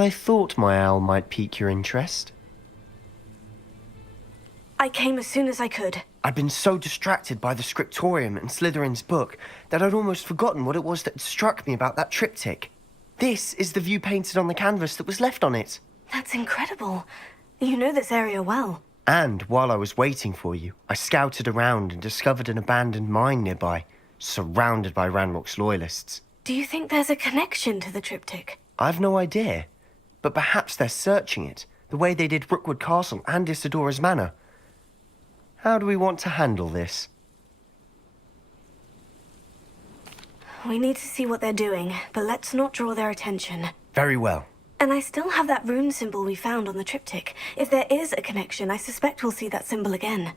I thought my owl might pique your interest. I came as soon as I could. I'd been so distracted by the scriptorium and Slytherin's book that I'd almost forgotten what it was that struck me about that triptych. This is the view painted on the canvas that was left on it. That's incredible. You know this area well. And while I was waiting for you, I scouted around and discovered an abandoned mine nearby, surrounded by Ranrock's loyalists. Do you think there's a connection to the triptych? I've no idea, but perhaps they're searching it, the way they did Rookwood Castle and Isidora's Manor. How do we want to handle this? We need to see what they're doing, but let's not draw their attention. Very well. And I still have that rune symbol we found on the triptych. If there is a connection, I suspect we'll see that symbol again.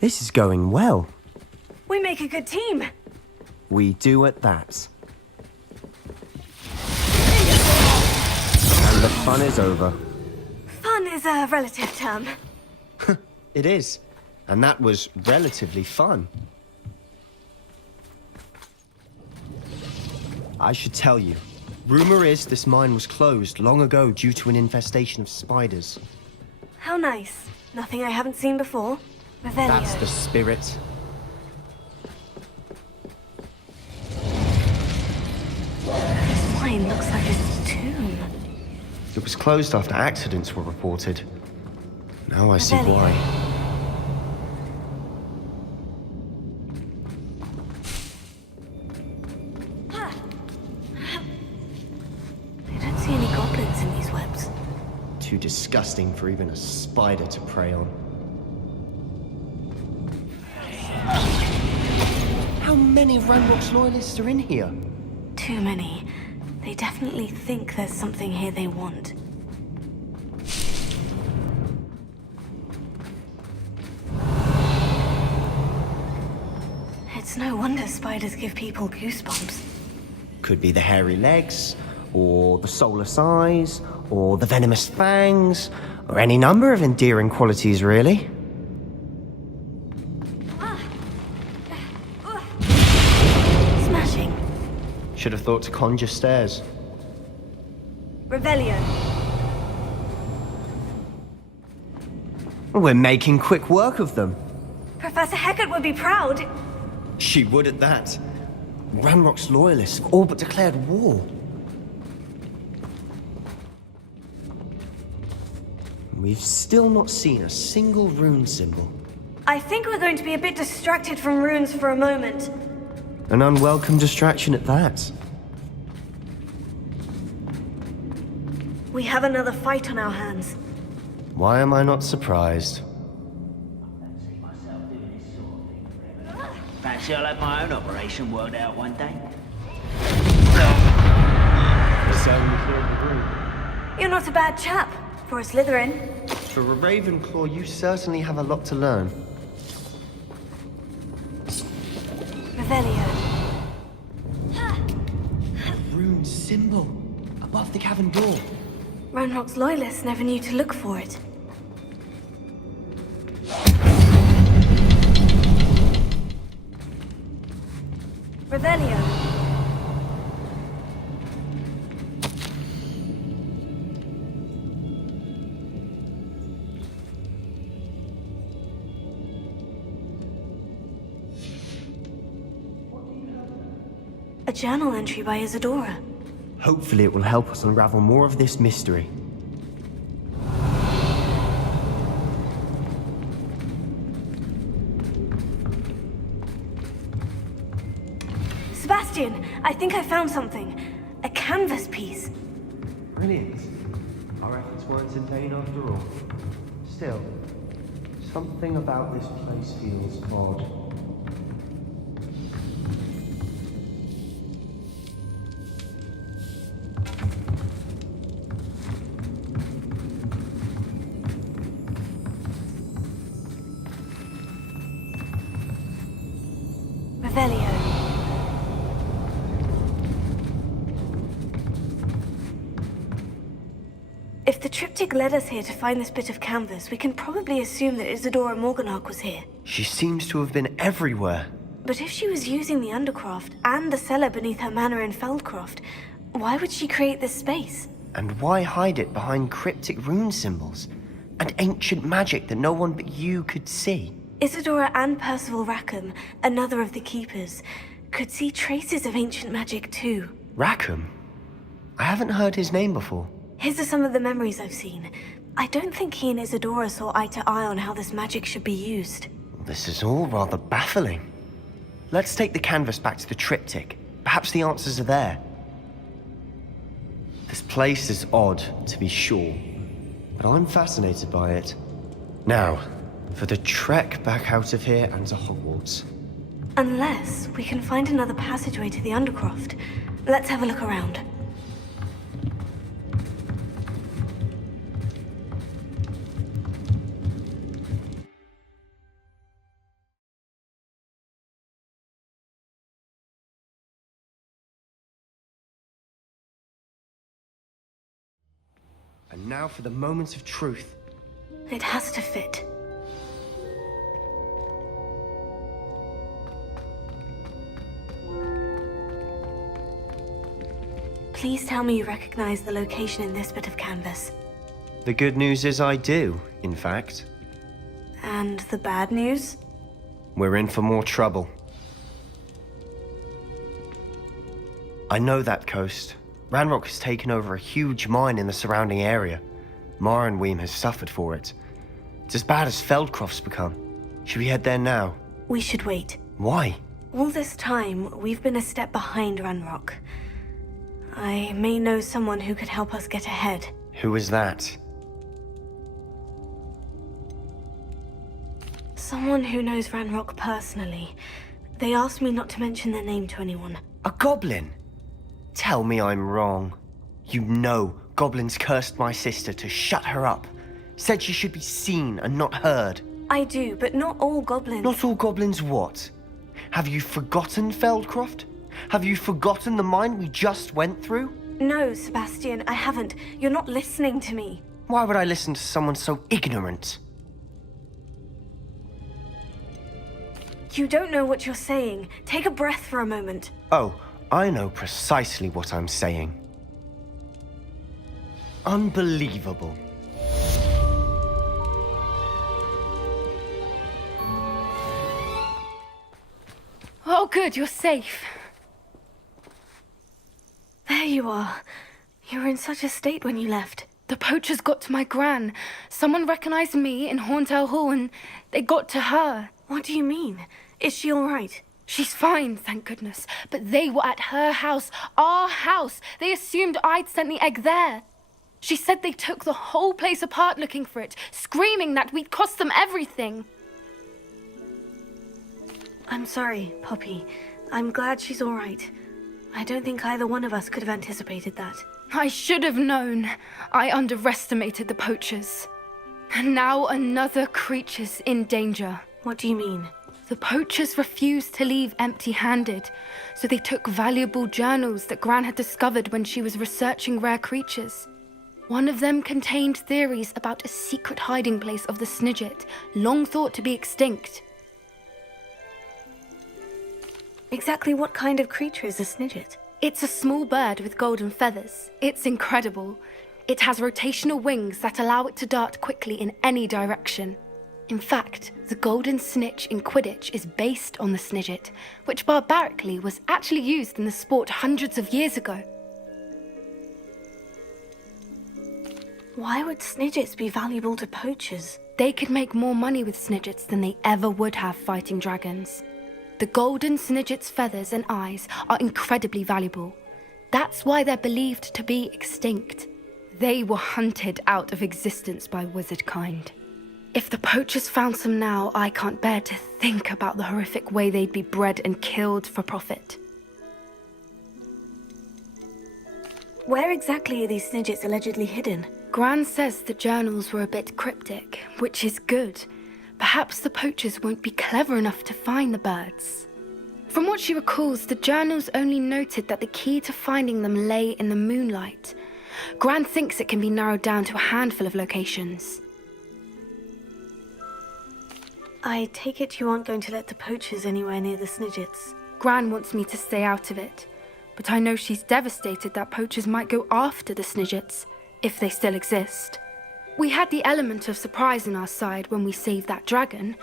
This is going well. We make a good team. We do at that. And the fun is over. Fun is a relative term. It is. And that was relatively fun. I should tell you. Rumor is this mine was closed long ago due to an infestation of spiders. How nice. Nothing I haven't seen before. Revelio. That's the spirit. This mine looks like a tomb. It was closed after accidents were reported. Now I see Revelio. why. I don't see any goblins in these webs. Too disgusting for even a spider to prey on. How many of Ranrock's loyalists are in here? Too many. They definitely think there's something here they want. It's no wonder spiders give people goosebumps. Could be the hairy legs, or the soulless eyes, or the venomous fangs, or any number of endearing qualities, really. Smashing. Should have thought to conjure stairs. Revelio. We're making quick work of them. Professor Hecat would be proud. She would at that. Ranrock's loyalists have all but declared war. We've still not seen a single rune symbol. I think we're going to be a bit distracted from runes for a moment. An unwelcome distraction at that. We have another fight on our hands. Why am I not surprised? Fancy I'll have my own operation worked out one day. You're not a bad chap for a Slytherin. For a Ravenclaw, you certainly have a lot to learn. Revelio. Rune symbol above the cavern door. Ranrock's loyalists never knew to look for it. Revelio. A journal entry by Isadora. Hopefully it will help us unravel more of this mystery. Sebastian, I think I found something. A canvas piece. Brilliant. Our efforts weren't in vain after all. Still, something about this place feels odd. Revelio. If the triptych led us here to find this bit of canvas, we can probably assume that Isadora Morganach was here. She seems to have been everywhere. But if she was using the Undercroft and the cellar beneath her manor in Feldcroft, Why would she create this space? And why hide it behind cryptic rune symbols and ancient magic that no one but you could see? Isadora and Percival Rackham, another of the Keepers, could see traces of ancient magic too. Rackham? I haven't heard his name before. His are some of the memories I've seen. I don't think he and Isadora saw eye to eye on how this magic should be used. This is all rather baffling. Let's take the canvas back to the triptych. Perhaps the answers are there. This place is odd, to be sure, but I'm fascinated by it. Now, for the trek back out of here and to Hogwarts. Unless we can find another passageway to the Undercroft. Let's have a look around. And now for the moment of truth. It has to fit. Please tell me you recognize the location in this bit of canvas. The good news is I do, in fact. And the bad news? We're in for more trouble. I know that coast. Ranrock has taken over a huge mine in the surrounding area. Mornweem has suffered for it. It's as bad as Feldcroft's become. Should we head there now? We should wait. Why? All this time, we've been a step behind Ranrock. I may know someone who could help us get ahead. Who is that? Someone who knows Ranrock personally. They asked me not to mention their name to anyone. A goblin? Tell me I'm wrong. You know goblins cursed my sister to shut her up. Said she should be seen and not heard. I do, but not all goblins. Not all goblins what? Have you forgotten Feldcroft? Have you forgotten the mine we just went through? No, Sebastian, I haven't. You're not listening to me. Why would I listen to someone so ignorant? You don't know what you're saying. Take a breath for a moment. Oh, I know precisely what I'm saying. Unbelievable. Oh, good, you're safe. There you are. You were in such a state when you left. The poachers got to my gran. Someone recognized me in Horntail Hall and they got to her. What do you mean? Is she all right? She's fine, thank goodness. But they were at her house, our house. They assumed I'd sent the egg there. She said they took the whole place apart looking for it, screaming that we'd cost them everything. I'm sorry, Poppy. I'm glad she's all right. I don't think either one of us could have anticipated that. I should have known. I underestimated the poachers. And now another creature's in danger. What do you mean? The poachers refused to leave empty-handed, so they took valuable journals that Gran had discovered when she was researching rare creatures. One of them contained theories about a secret hiding place of the Snidget, long thought to be extinct. Exactly what kind of creature is a Snidget? It's a small bird with golden feathers. It's incredible. It has rotational wings that allow it to dart quickly in any direction. In fact, the golden snitch in Quidditch is based on the Snidget, which barbarically was actually used in the sport hundreds of years ago. Why would Snidgets be valuable to poachers? They could make more money with Snidgets than they ever would have fighting dragons. The golden Snidget's feathers and eyes are incredibly valuable. That's why they're believed to be extinct. They were hunted out of existence by wizard kind. If the poachers found some now, I can't bear to think about the horrific way they'd be bred and killed for profit. Where exactly are these Snidgets allegedly hidden? Gran says the journals were a bit cryptic, which is good. Perhaps the poachers won't be clever enough to find the birds. From what she recalls, the journals only noted that the key to finding them lay in the moonlight. Gran thinks it can be narrowed down to a handful of locations. I take it you aren't going to let the poachers anywhere near the Snidgets. Gran wants me to stay out of it. but I know she's devastated that poachers might go after the Snidgets, if they still exist. We had the element of surprise on our side when we saved that dragon,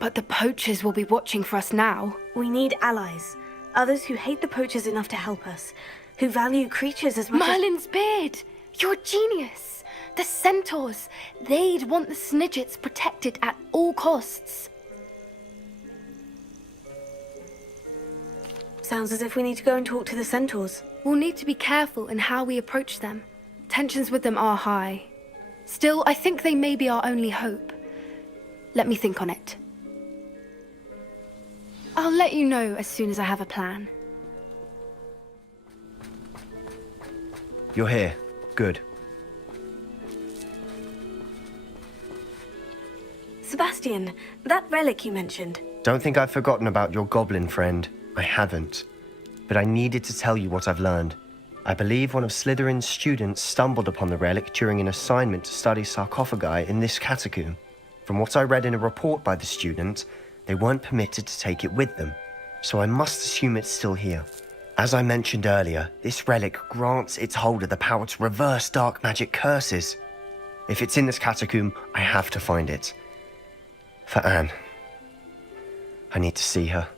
but the poachers will be watching for us now. We need allies. Others who hate the poachers enough to help us. Who value creatures as much Merlin's beard! You're a genius! The centaurs! They'd want the Snidgets protected at all costs. Sounds as if we need to go and talk to the centaurs. We'll need to be careful in how we approach them. Tensions with them are high. Still, I think they may be our only hope. Let me think on it. I'll let you know as soon as I have a plan. You're here. Good. Sebastian, that relic you mentioned. Don't think I've forgotten about your goblin friend. I haven't. But I needed to tell you what I've learned. I believe one of Slytherin's students stumbled upon the relic during an assignment to study sarcophagi in this catacomb. From what I read in a report by the student, they weren't permitted to take it with them, so I must assume it's still here. As I mentioned earlier, this relic grants its holder the power to reverse dark magic curses. If it's in this catacomb, I have to find it. For Anne. I need to see her.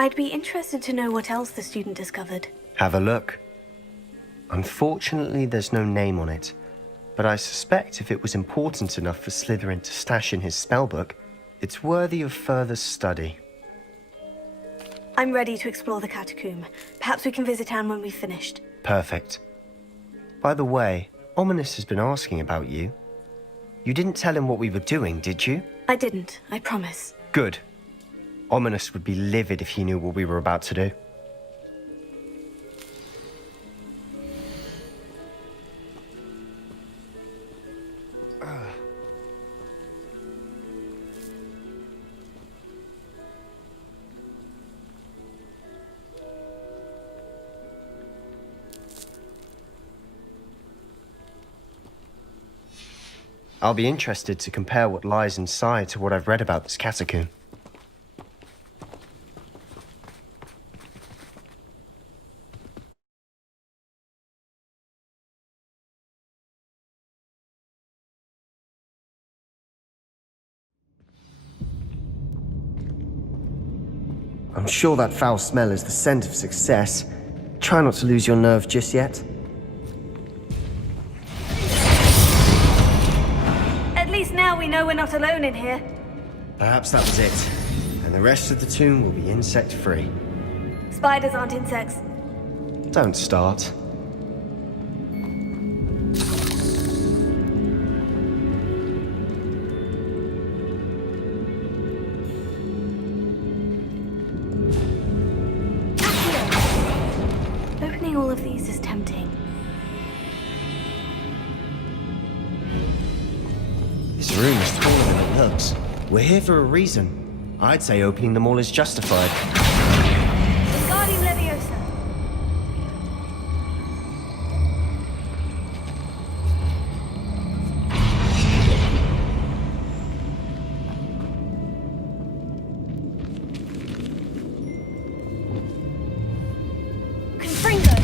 I'd be interested to know what else the student discovered. Have a look. Unfortunately, there's no name on it, but I suspect if it was important enough for Slytherin to stash in his spellbook, it's worthy of further study. I'm ready to explore the catacomb. Perhaps we can visit Anne when we've finished. Perfect. By the way, Ominous has been asking about you. You didn't tell him what we were doing, did you? I didn't, I promise. Good. Ominous would be livid if he knew what we were about to do. I'll be interested to compare what lies inside to what I've read about this catacomb. I'm sure that foul smell is the scent of success. Try not to lose your nerve just yet. At least now we know we're not alone in here. Perhaps that was it, and the rest of the tomb will be insect-free. Spiders aren't insects. Don't start. Opening all of these is tempting. This room is taller than it looks. We're here for a reason. I'd say opening them all is justified. Wingardium Leviosa. Confringo.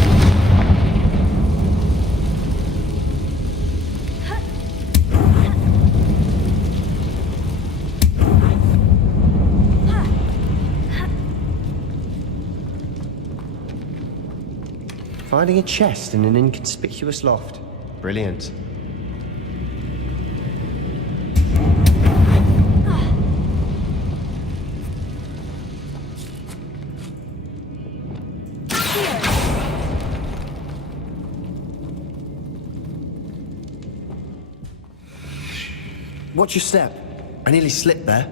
Finding a chest in an inconspicuous loft. Brilliant. Watch your step. I nearly slipped there.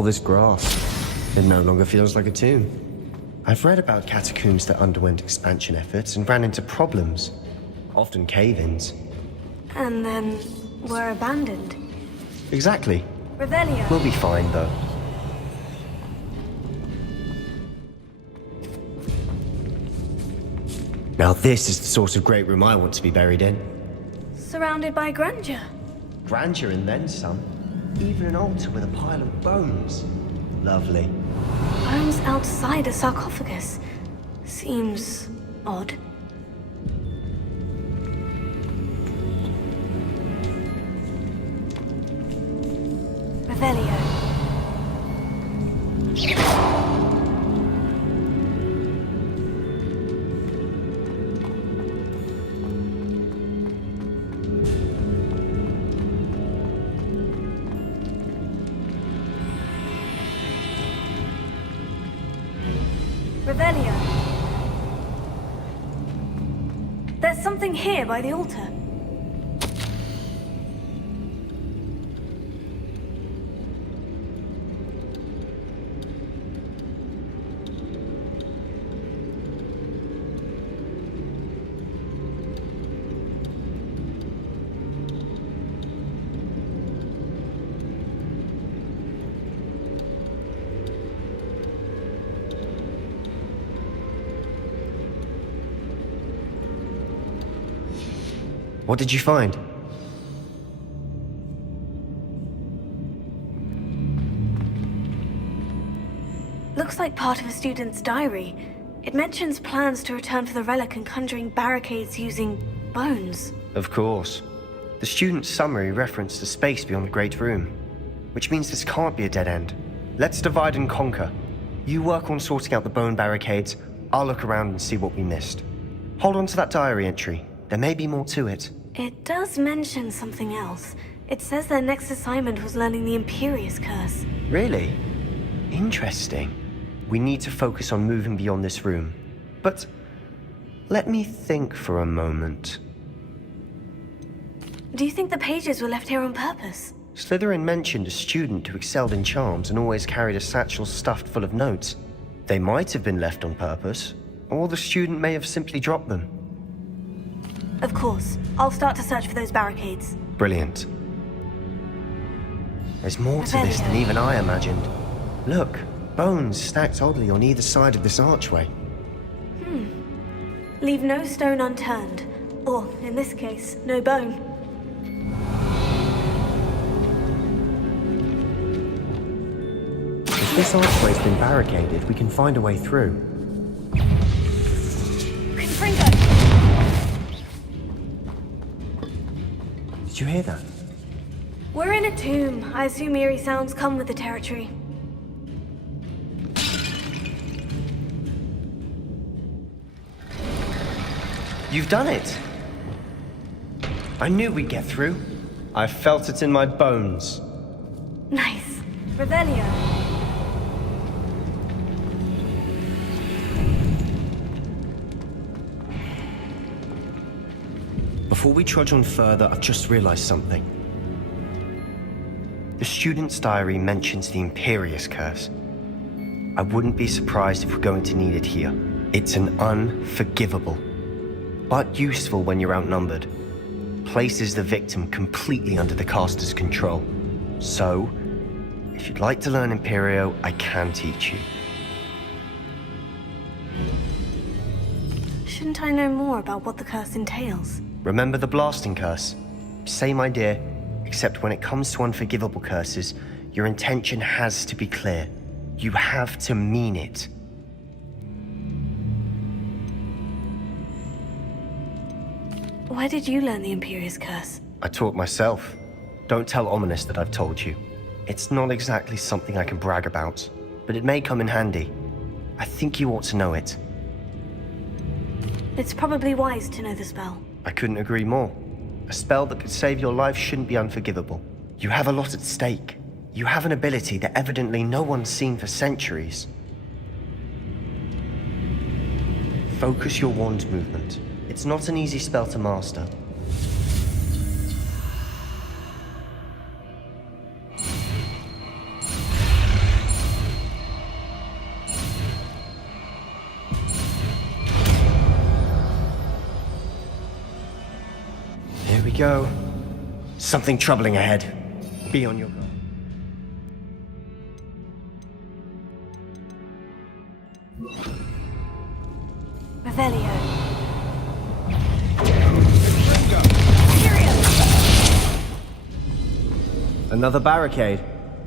all this grass. It no longer feels like a tomb. I've read about catacombs that underwent expansion efforts and ran into problems, often cave-ins. And then were abandoned. Exactly. Revelio. We'll be fine, though. Now this is the sort of great room I want to be buried in. Surrounded by grandeur. Grandeur and then some. Even an altar with a pile of bones. Lovely. Bones outside a sarcophagus. Seems odd. Revelio. Revelio. There's something here by the altar. What did you find? Looks like part of a student's diary. It mentions plans to return for the relic and conjuring barricades using bones. Of course. The student's summary referenced a space beyond the Great Room, which means this can't be a dead end. Let's divide and conquer. You work on sorting out the bone barricades, I'll look around and see what we missed. Hold on to that diary entry. There may be more to it. It does mention something else. It says their next assignment was learning the Imperious Curse. Really? Interesting. We need to focus on moving beyond this room. But let me think for a moment. Do you think the pages were left here on purpose? Slytherin mentioned a student who excelled in charms and always carried a satchel stuffed full of notes. They might have been left on purpose, or the student may have simply dropped them. Of course. I'll start to search for those barricades. Brilliant. There's more to this than even I imagined. Look, bones stacked oddly on either side of this archway. Leave no stone unturned. Or, in this case, no bone. If this archway's been barricaded, we can find a way through. Confringo! Did you hear that? We're in a tomb. I assume eerie sounds come with the territory. You've done it! I knew we'd get through. I felt it in my bones. Nice. Revelio. Before we trudge on further, I've just realized something. The student's diary mentions the Imperious Curse. I wouldn't be surprised if we're going to need it here. It's an unforgivable, but useful when you're outnumbered. Places the victim completely under the caster's control. So, if you'd like to learn Imperio, I can teach you. Shouldn't I know more about what the curse entails? Remember the blasting curse? Same idea, except when it comes to unforgivable curses, your intention has to be clear. You have to mean it. Where did you learn the Imperious Curse? I taught myself. Don't tell Ominous that I've told you. It's not exactly something I can brag about, but it may come in handy. I think you ought to know it. It's probably wise to know the spell. I couldn't agree more. A spell that could save your life shouldn't be unforgivable. You have a lot at stake. You have an ability that evidently no one's seen for centuries. Focus your wand movement. It's not an easy spell to master. we go. Something troubling ahead. Be on your guard. Revelio. Another barricade.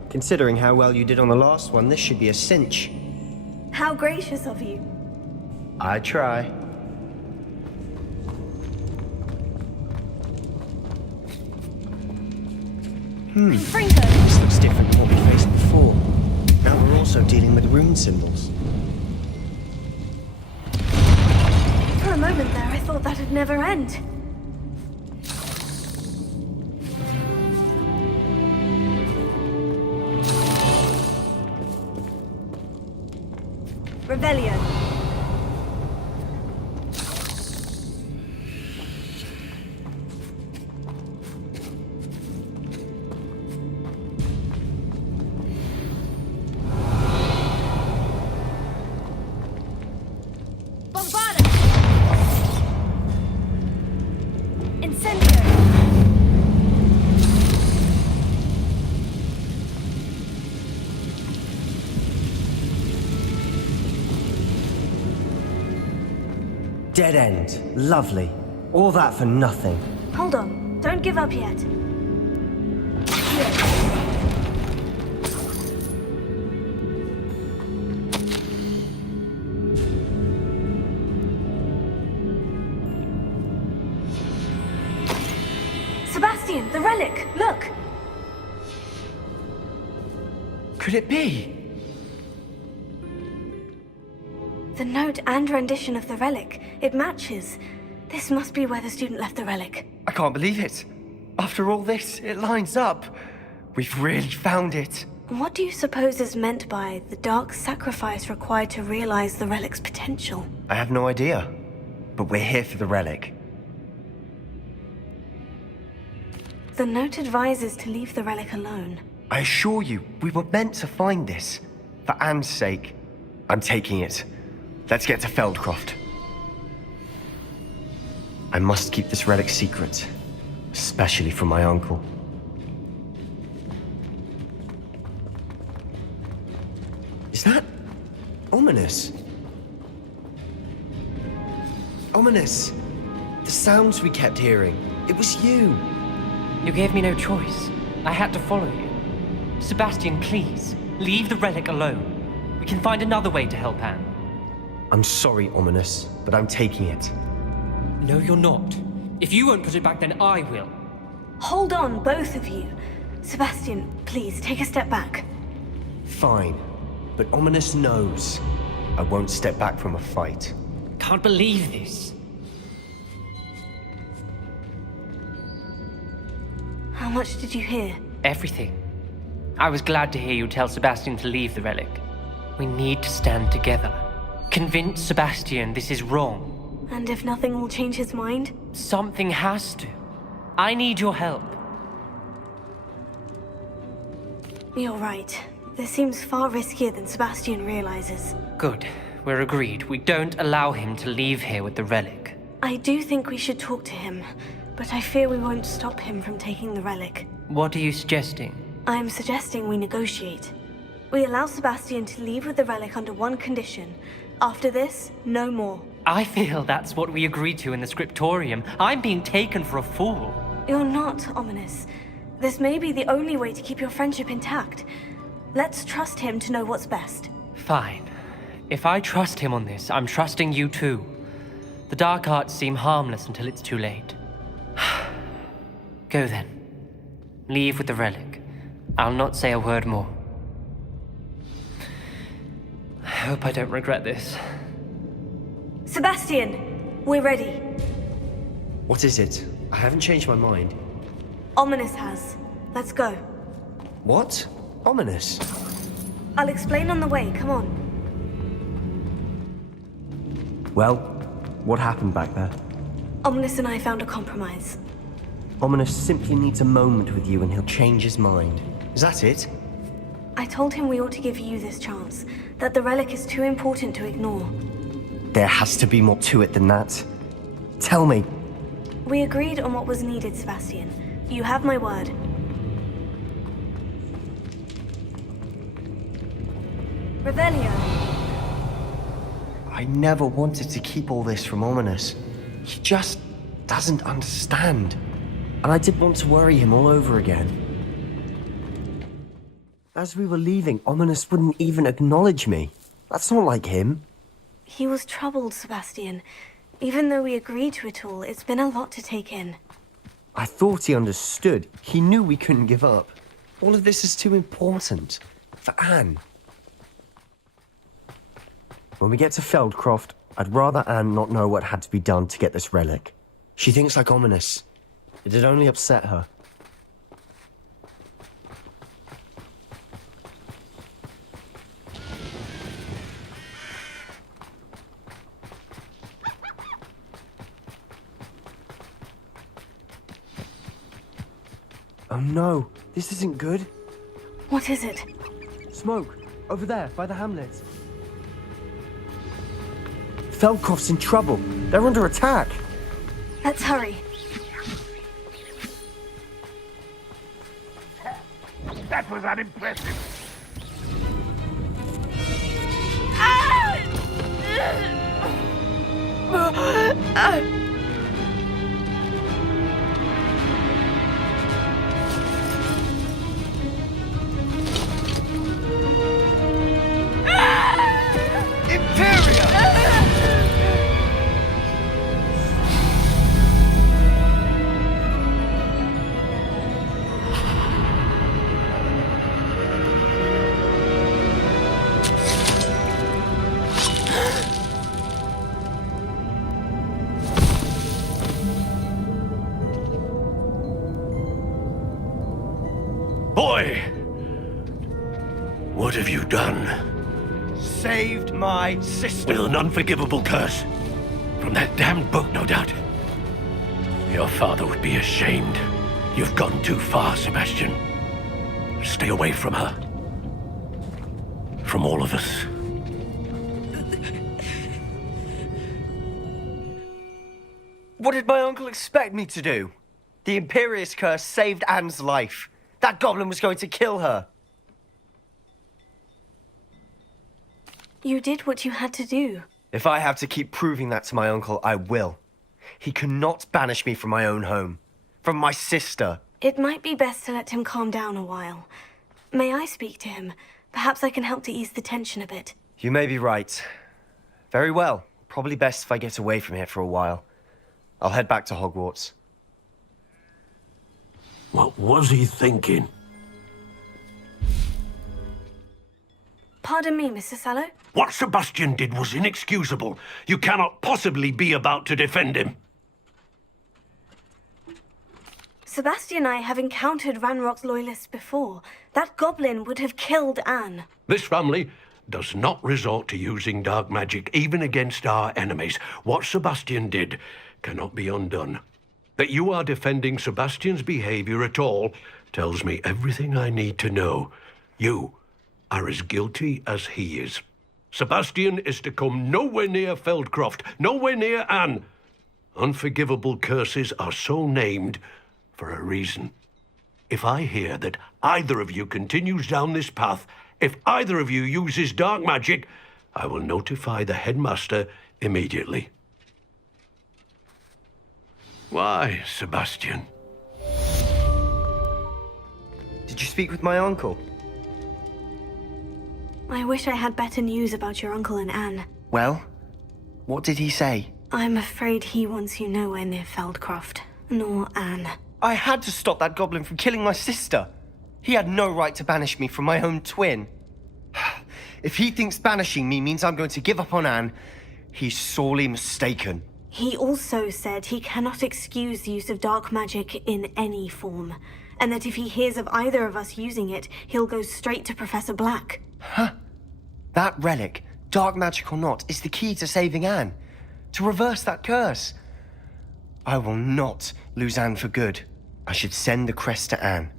Considering how well you did on the last one, this should be a cinch. How gracious of you. I try. Franco! This looks different than what we faced before. Now we're also dealing with rune symbols. For a moment there, I thought that'd never end. Revelio. Bombarda. Incendio. Dead end. Lovely. All that for nothing. Hold on. Don't give up yet. Here. Sebastian, the relic! Look! Could it be? The note and rendition of the relic. It matches. This must be where the student left the relic. I can't believe it. After all this, it lines up. We've really found it. What do you suppose is meant by the dark sacrifice required to realize the relic's potential? I have no idea. But we're here for the relic. The note advises to leave the relic alone. I assure you, we were meant to find this. For Anne's sake. I'm taking it. Let's get to Feldcroft. I must keep this relic secret. Especially from my uncle. Is that... ominous? Ominous! The sounds we kept hearing. It was you! You gave me no choice. I had to follow you. Sebastian, please, leave the relic alone. We can find another way to help Anne. I'm sorry, Ominous, but I'm taking it. No, you're not. If you won't put it back, then I will. Hold on, both of you. Sebastian, please, take a step back. Fine, but Ominous knows. I won't step back from a fight. Can't believe this. How much did you hear? Everything. I was glad to hear you tell Sebastian to leave the relic. We need to stand together. Convince Sebastian this is wrong. And if nothing will change his mind? Something has to. I need your help. You're right. This seems far riskier than Sebastian realizes. Good. We're agreed. We don't allow him to leave here with the relic. I do think we should talk to him, but I fear we won't stop him from taking the relic. What are you suggesting? I'm suggesting we negotiate. We allow Sebastian to leave with the relic under one condition. After this, no more. I feel that's what we agreed to in the scriptorium. I'm being taken for a fool. You're not, Ominous. This may be the only way to keep your friendship intact. Let's trust him to know what's best. Fine. If I trust him on this, I'm trusting you too. The dark arts seem harmless until it's too late. Go then. Leave with the relic. I'll not say a word more. I hope I don't regret this. Sebastian, we're ready. What is it? I haven't changed my mind. Ominous has. Let's go. What? Ominous? I'll explain on the way, come on. Well, what happened back there? Ominous and I found a compromise. Ominous simply needs a moment with you and he'll change his mind. Is that it? I told him we ought to give you this chance, that the relic is too important to ignore. There has to be more to it than that. Tell me. We agreed on what was needed, Sebastian. You have my word. Revelio. I never wanted to keep all this from Ominous. He just doesn't understand. And I didn't want to worry him all over again. As we were leaving, Ominous wouldn't even acknowledge me. That's not like him. He was troubled, Sebastian. Even though we agreed to it all, it's been a lot to take in. I thought he understood. He knew we couldn't give up. All of this is too important. For Anne. When we get to Feldcroft, I'd rather Anne not know what had to be done to get this relic. She thinks like Ominous. It'd only upset her. Oh no, this isn't good. What is it? Smoke, over there, by the hamlet. Feldcroft's in trouble. They're under attack. Let's hurry. That was unimpressive. Boy! What have you done? Saved my sister. With an unforgivable curse. From that damned book, no doubt. Your father would be ashamed. You've gone too far, Sebastian. Stay away from her. From all of us. What did my uncle expect me to do? The Imperious curse saved Anne's life. That goblin was going to kill her. You did what you had to do. If I have to keep proving that to my uncle, I will. He cannot banish me from my own home. From my sister. It might be best to let him calm down a while. May I speak to him? Perhaps I can help to ease the tension a bit. You may be right. Very well. Probably best if I get away from here for a while. I'll head back to Hogwarts. What was he thinking? Pardon me, Mr. Sallow? What Sebastian did was inexcusable. You cannot possibly be about to defend him. Sebastian and I have encountered Ranrock's loyalists before. That goblin would have killed Anne. This family does not resort to using dark magic even against our enemies. What Sebastian did cannot be undone. That you are defending Sebastian's behavior at all tells me everything I need to know. You are as guilty as he is. Sebastian is to come nowhere near Feldcroft, nowhere near Anne. Unforgivable curses are so named for a reason. If I hear that either of you continues down this path, if either of you uses dark magic, I will notify the headmaster immediately. Why, Sebastian? Did you speak with my uncle? I wish I had better news about your uncle and Anne. Well, what did he say? I'm afraid he wants you nowhere near Feldcroft, nor Anne. I had to stop that goblin from killing my sister. He had no right to banish me from my own twin. If he thinks banishing me means I'm going to give up on Anne, he's sorely mistaken. He also said he cannot excuse the use of dark magic in any form, and that if he hears of either of us using it, he'll go straight to Professor Black. Huh? That relic, dark magic or not, is the key to saving Anne. To reverse that curse. I will not lose Anne for good. I should send the crest to Anne.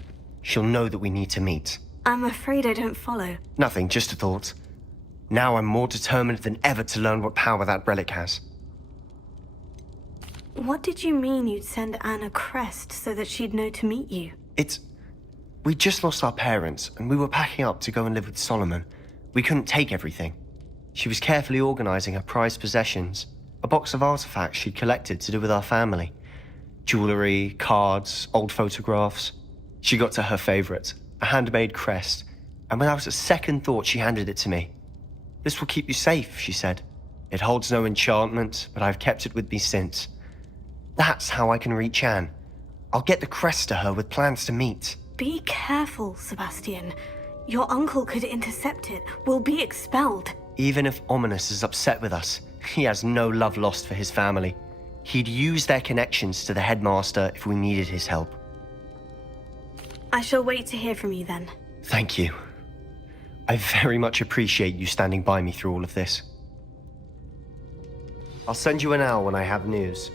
She'll know that we need to meet. I'm afraid I don't follow. Nothing, just a thought. Now I'm more determined than ever to learn what power that relic has. What did you mean you'd send Anne a crest so that she'd know to meet you? We just lost our parents, and we were packing up to go and live with Solomon. We couldn't take everything. She was carefully organizing her prized possessions, a box of artifacts she'd collected to do with our family. Jewelry, cards, old photographs. She got to her favorite, a handmade crest, and without a second thought she handed it to me. "This will keep you safe," she said. "It holds no enchantment, but I've kept it with me since. That's how I can reach Anne. I'll get the crest to her with plans to meet." Be careful, Sebastian. Your uncle could intercept it. We'll be expelled. Even if Ominous is upset with us, he has no love lost for his family. He'd use their connections to the headmaster if we needed his help. I shall wait to hear from you then. Thank you. I very much appreciate you standing by me through all of this. I'll send you an owl when I have news.